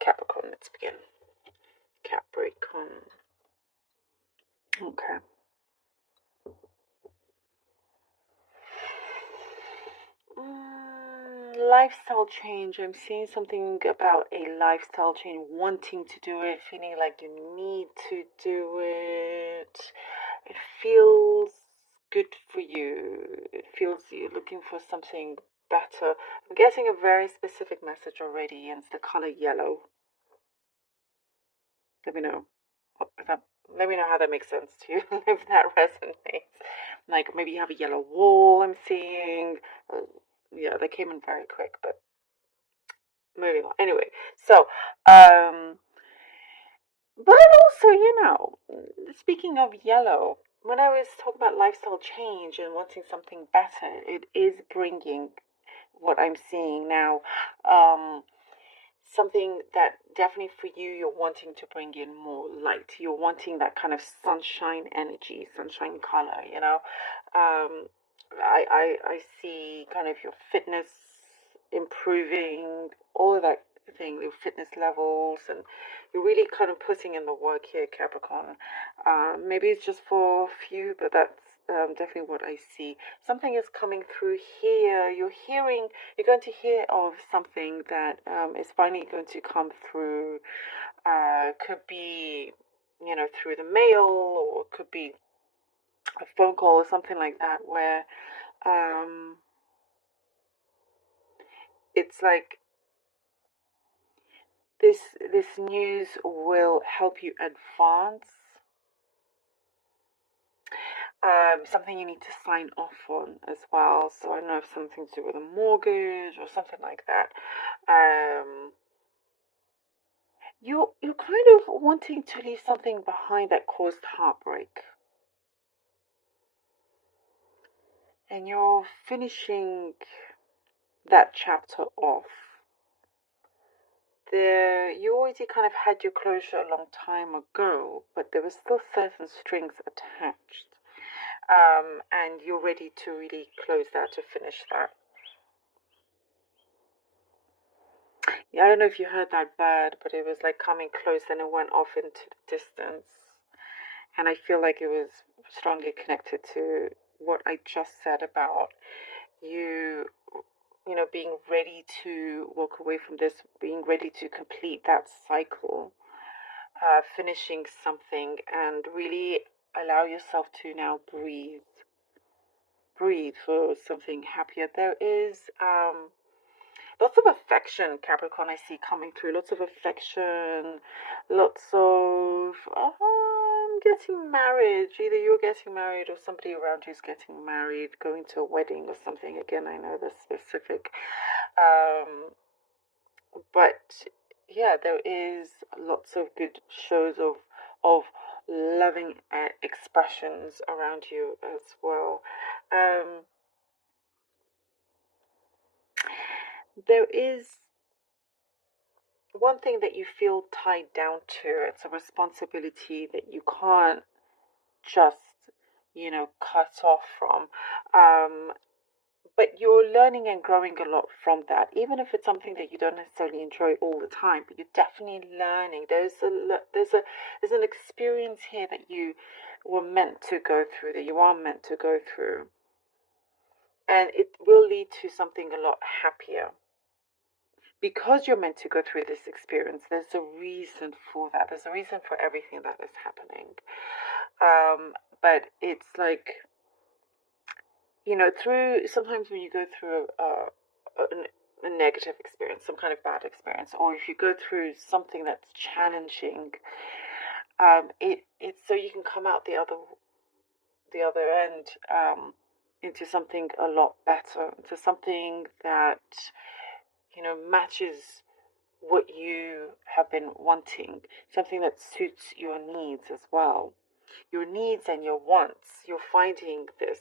Capricorn, let's begin. Capricorn. Okay. Lifestyle change. I'm seeing something about a lifestyle change, wanting to do it, feeling like you need to do it. It feels good for you. It feels you're looking for something better. I'm getting a very specific message already, and it's the color yellow. Let me know. Let me know how that makes sense to you, if that resonates. Like maybe you have a yellow wall I'm seeing. Yeah, they came in very quick, but moving on. Anyway, so, but also, speaking of yellow, when I was talking about lifestyle change and wanting something better, it is bringing what I'm seeing now. Something that definitely for you, you're wanting to bring in more light. You're wanting that kind of sunshine energy, sunshine color. I see kind of your fitness improving, all of that thing, your fitness levels, and you're really kind of putting in the work here, Capricorn. Maybe it's just for a few, but that's definitely what I see. Something is coming through here. You're going to hear of something that is finally going to come through. Could be, through the mail, or could be a phone call or something like that, where it's like this news will help you advance something you need to sign off on as well. So I don't know if something to do with a mortgage or something like that. You're kind of wanting to leave something behind that caused heartbreak, and you're finishing that chapter off. You already kind of had your closure a long time ago, but there were still certain strings attached. And you're ready to really close that, to finish that. Yeah, I don't know if you heard that bird, but it was like coming close and it went off into the distance. And I feel like it was strongly connected to what I just said about you, being ready to walk away from this, being ready to complete that cycle, finishing something, and really allow yourself to now breathe. Breathe for something happier. There is lots of affection, Capricorn, I see coming through. Lots of affection, lots of getting married. Either you're getting married or somebody around you's getting married, going to a wedding or something. Again, I know the specific. But yeah, there is lots of good shows of loving expressions around you as well. There is one thing that you feel tied down to. It's a responsibility that you can't just, cut off from. But you're learning and growing a lot from that, even if it's something that you don't necessarily enjoy all the time. But you're definitely learning. There's an experience here that you were meant to go through, that you are meant to go through, and it will lead to something a lot happier. Because you're meant to go through this experience, there's a reason for that. There's a reason for everything that is happening. But it's like, through sometimes when you go through a negative experience, some kind of bad experience, or if you go through something that's challenging, it's so you can come out the other end, into something a lot better, into something that matches what you have been wanting, something that suits your needs as well. Your needs and your wants. You're finding this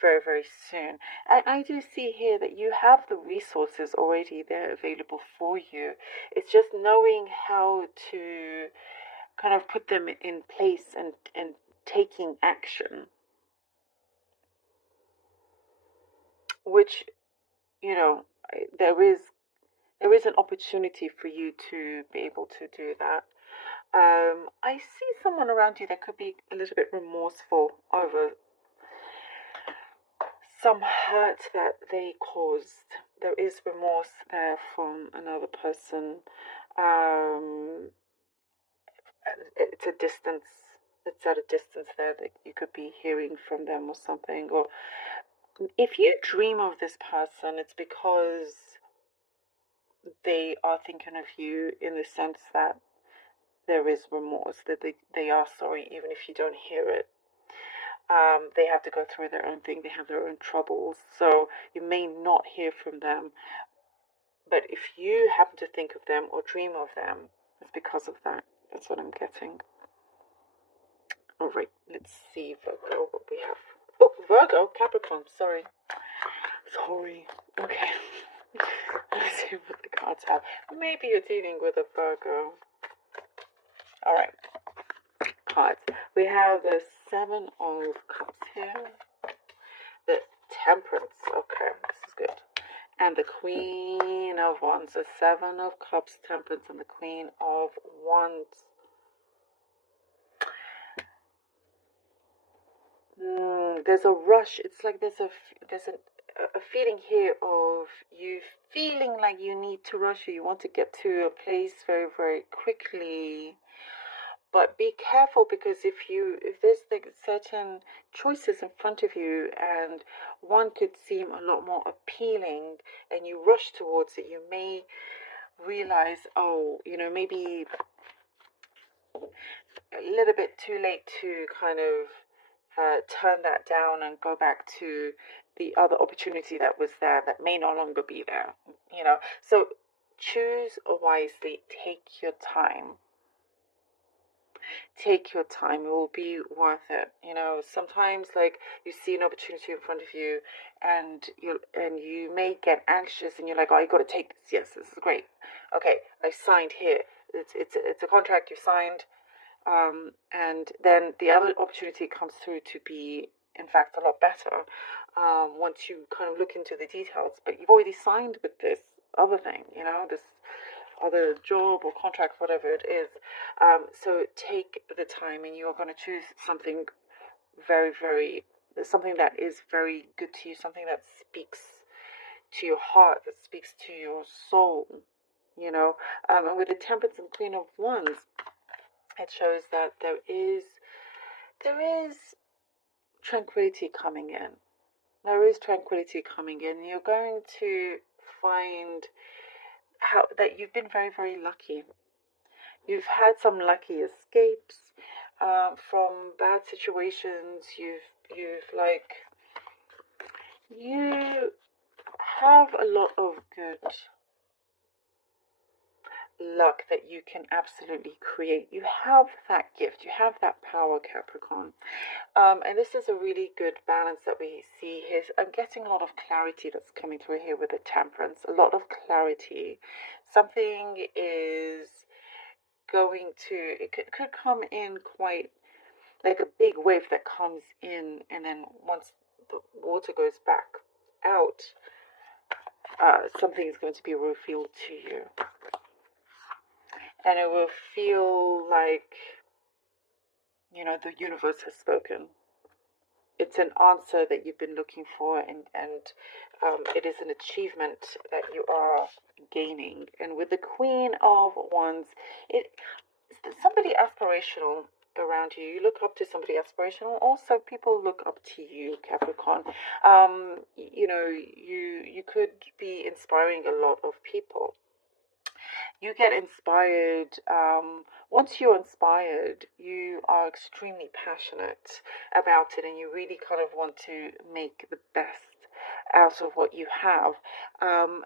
very, very soon. And I do see here that you have the resources already there available for you. It's just knowing how to kind of put them in place and taking action, which, there is There is an opportunity for you to be able to do that. I see someone around you that could be a little bit remorseful over some hurt that they caused. There is remorse there from another person. It's a distance. It's at a distance there that you could be hearing from them or something. Or if you dream of this person, it's because they are thinking of you in the sense that there is remorse, that they are sorry, even if you don't hear it. They have to go through their own thing, they have their own troubles, so you may not hear from them, but if you happen to think of them or dream of them, it's because of that. That's what I'm getting. All right, let's see, Virgo, what we have. Oh, Virgo, Capricorn, sorry. Okay. Let's see what the cards have. Maybe you're dealing with a Virgo. All right. Cards. We have the Seven of Cups here. The Temperance. Okay, this is good. And the Queen of Wands. The Seven of Cups, Temperance, and the Queen of Wands. There's a rush. It's like there's a feeling here of you feeling like you need to rush, or you want to get to a place very, very quickly. But be careful, because if there's like certain choices in front of you and one could seem a lot more appealing and you rush towards it, you may realize, oh, maybe a little bit too late to kind of turn that down and go back to the other opportunity that was there that may no longer be there, So choose wisely, take your time. Take your time, it will be worth it. Sometimes, like, you see an opportunity in front of you and you may get anxious and you're like, oh, I gotta take this. Yes, this is great. Okay, I signed here. It's a contract you signed. And then the other opportunity comes through to be, in fact, a lot better once you kind of look into the details. But you've already signed with this other thing, this other job or contract, whatever it is. So take the time, and you are going to choose something very, very, something that is very good to you, something that speaks to your heart, that speaks to your soul, And with the Temperance and Queen of Wands, it shows that there is tranquility coming in. There is tranquility coming in. You're going to find that you've been very, very lucky. You've had some lucky escapes from bad situations. You have a lot of good luck that you can absolutely create. You have that gift. You have that power, Capricorn. And this is a really good balance that we see here. I'm getting a lot of clarity that's coming through here with the Temperance. A lot of clarity. Something is going to, it could come in quite like a big wave that comes in, and then once the water goes back out, something is going to be revealed to you. And it will feel like, the universe has spoken. It's an answer that you've been looking for, and it is an achievement that you are gaining. And with the Queen of Wands, it's somebody aspirational around you. You look up to somebody aspirational. Also, people look up to you, Capricorn. You could be inspiring a lot of people. You get inspired. Once you're inspired, you are extremely passionate about it, and you really kind of want to make the best out of what you have. And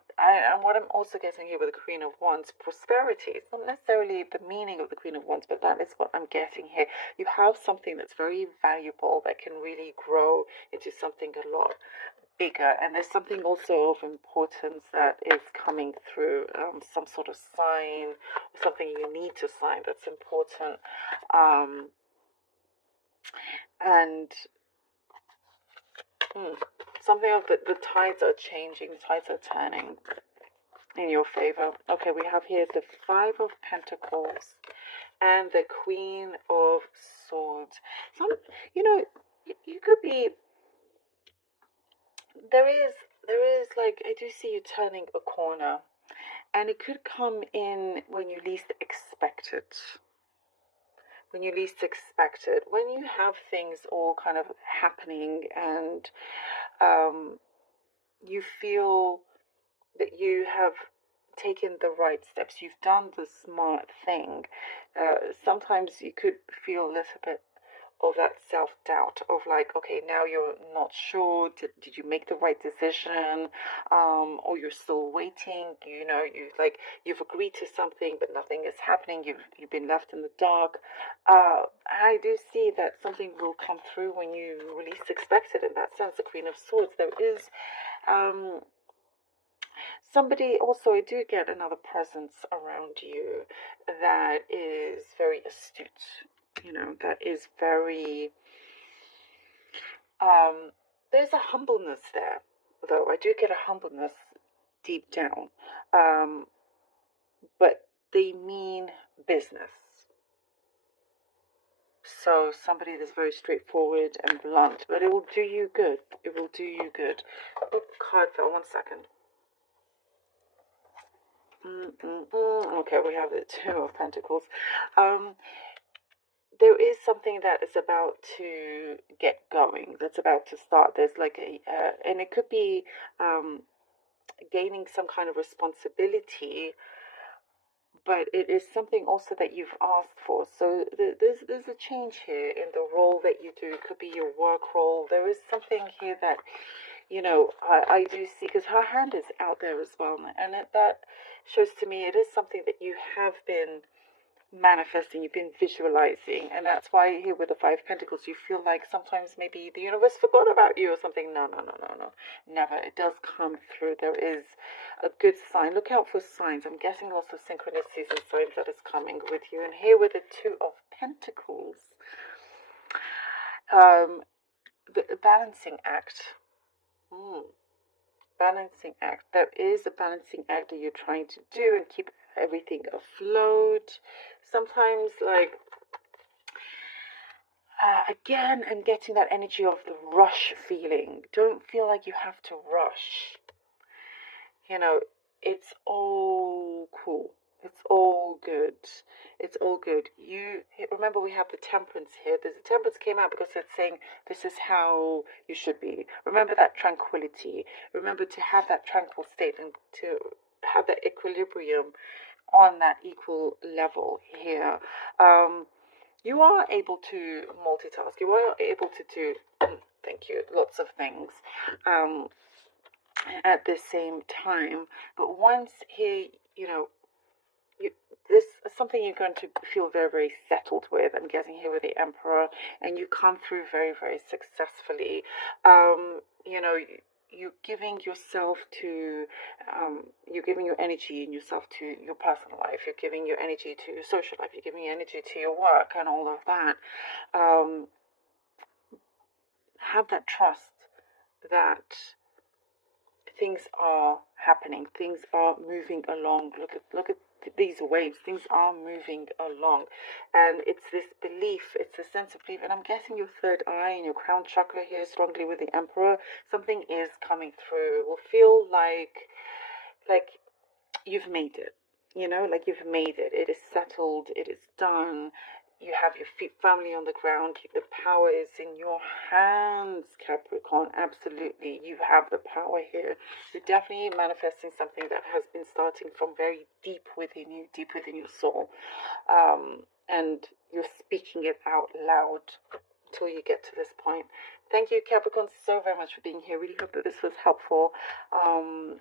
what I'm also getting here with the Queen of Wands, prosperity. It's not necessarily the meaning of the Queen of Wands, but that is what I'm getting here. You have something that's very valuable that can really grow into something a lot bigger, and there's something also of importance that is coming through, some sort of sign, or something you need to sign that's important, and something of the tides are changing, the tides are turning. in your favor. Okay, we have here the Five of Pentacles and the Queen of Swords. Some, you could be, there is like, I do see you turning a corner, and it could come in when you least expect it. When you least expect it, when you have things all kind of happening, and you feel that you have taken the right steps, you've done the smart thing. Sometimes you could feel a little bit of that self-doubt of like, okay, now you're not sure, did you make the right decision, or you're still waiting, you've agreed to something but nothing is happening, you've been left in the dark. I do see that something will come through when you least expect it. In that sense, the Queen of Swords, there is somebody also, I do get another presence around you that is very astute, that is very, there's a humbleness there, though. I do get a humbleness deep down, but they mean business. So somebody that's very straightforward and blunt, but it will do you good. It will do you good. Oh, card fell, 1 second. Okay, we have the Two of Pentacles. There is something that is about to get going, that's about to start. There's like and it could be gaining some kind of responsibility, but it is something also that you've asked for. So there's a change here in the role that you do. It could be your work role. There is something here that, I do see, because her hand is out there as well, and that shows to me it is something that you have been manifesting, you've been visualizing, and that's why here with the Five of Pentacles, you feel like sometimes maybe the universe forgot about you or something. No, never. It does come through. There is a good sign. Look out for signs. I'm getting lots of synchronicities and signs that is coming with you. And here with the Two of Pentacles, the balancing act. Balancing act. There is a balancing act that you're trying to do and keep everything afloat. Sometimes, like, again, I'm getting that energy of the rush feeling. Don't feel like you have to rush. It's all cool. It's all good. It's all good. You remember, we have the Temperance here. The Temperance came out because it's saying this is how you should be. Remember that tranquility. Remember to have that tranquil state and to have that equilibrium on that equal level here. You are able to multitask. You are able to do, thank you, lots of things at the same time. But once here, this is something you're going to feel very, very settled with. I'm getting here with the Emperor, and you come through very, very successfully. You're giving yourself to, you're giving your energy and yourself to your personal life. You're giving your energy to your social life. You're giving your energy to your work and all of that. Have that trust that things are happening. Things are moving along. Look at these waves. Things are moving along, and it's this belief, it's a sense of belief. And I'm getting your third eye and your crown chakra here strongly with the Emperor. Something is coming through. It will feel like you've made it, like you've made it. It is settled. It is done. You have your family on the ground. The power is in your hands, Capricorn. Absolutely. You have the power here. You're definitely manifesting something that has been starting from very deep within you, deep within your soul. And you're speaking it out loud until you get to this point. Thank you, Capricorn, so very much for being here. Really hope that this was helpful. And